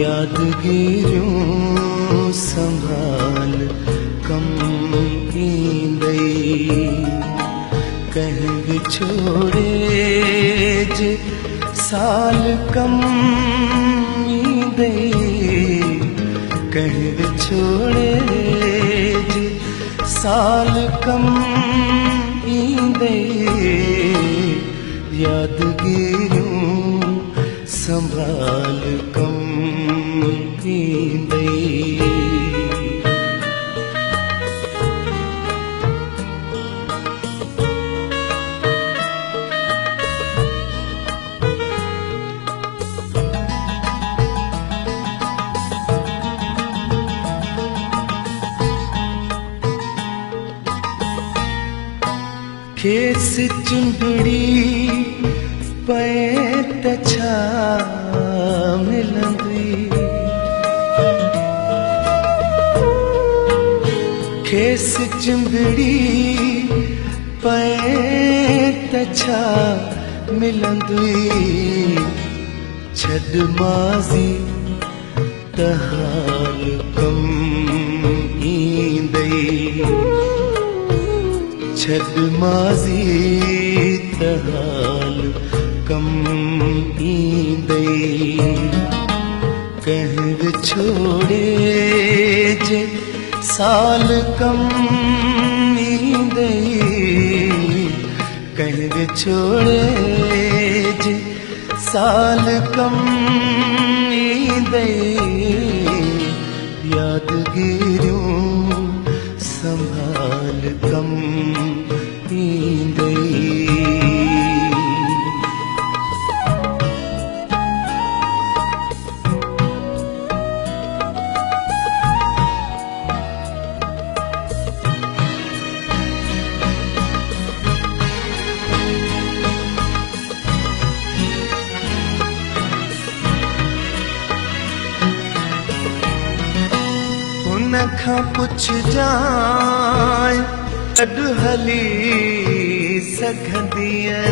यादगिरियूं संभाल कम ईंदई कंहिं विछोड़े जे साल कम ईंदई कंहिं विछोड़े जे साल कम ईंदई यादगिरियूं संभाल कम ईंदई। खेस चुंबड़ी पए त छा मिलंदी खेस चुंबड़ी पए त छा मिलंदी छॾ माज़ी त हाल कम ईंदई छॾ माज़ी त हाल कम ईंदई कंहिं विछोड़े जे साल कम ईंदई कंहिं विछोड़े जे साल कम ईंदई यादगिरियूं संभाल कम ईंदई। उन खां पुछजांइ गॾु हली सघंदीअ